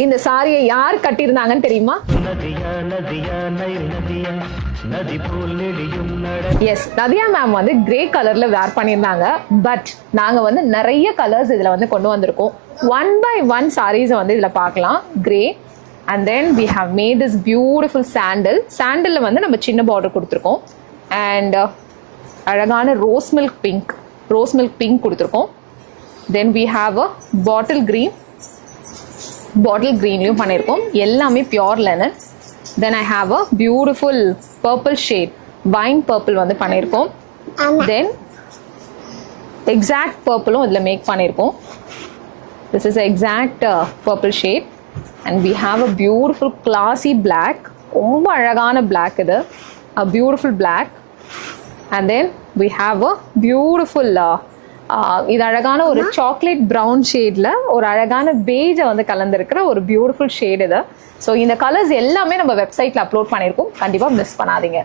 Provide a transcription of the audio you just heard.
இந்த சாரியை யார் கட்டியிருந்தாங்கன்னு தெரியுமா? எஸ், நதியா மேம் வந்து கிரே கலர்ல வேர் பண்ணியிருந்தாங்க. பட் நாங்க வந்து நிறைய கலர்ஸ் இதுல வந்து கொண்டு வந்திருக்கோம். 1 by 1 சாரீஸ் வந்து இதுல பார்க்கலாம். Grey and then we have made this beautiful சாண்டல்ல வந்து நம்ம சின்ன பார்டர் கொடுத்துருக்கோம். அண்ட் அழகான ரோஸ் மில்க் பிங்க் கொடுத்துருக்கோம். தென் வி ஹாவ் அ பாட்டில் கிரீன்லையும் பண்ணியிருக்கோம். எல்லாமே pure linen. Then I have a beautiful purple shade, wine purple வந்து பண்ணியிருக்கோம். தென் எக்ஸாக்ட் பர்பிளும் இதில் மேக் பண்ணியிருக்கோம். This is exact purple shade. And we have a beautiful classy black, ரொம்ப அழகான பிளாக் இது, a beautiful black. And then we have a beautiful இது அழகான ஒரு சாக்லேட் ப்ரௌன் ஷேட்ல ஒரு அழகான பேஜை வந்து கலந்துருக்கிற ஒரு பியூட்டிஃபுல் ஷேட் இது. ஸோ இந்த கலர்ஸ் எல்லாமே நம்ம வெப்சைட்ல அப்லோட் பண்ணியிருக்கோம், கண்டிப்பாக மிஸ் பண்ணாதீங்க.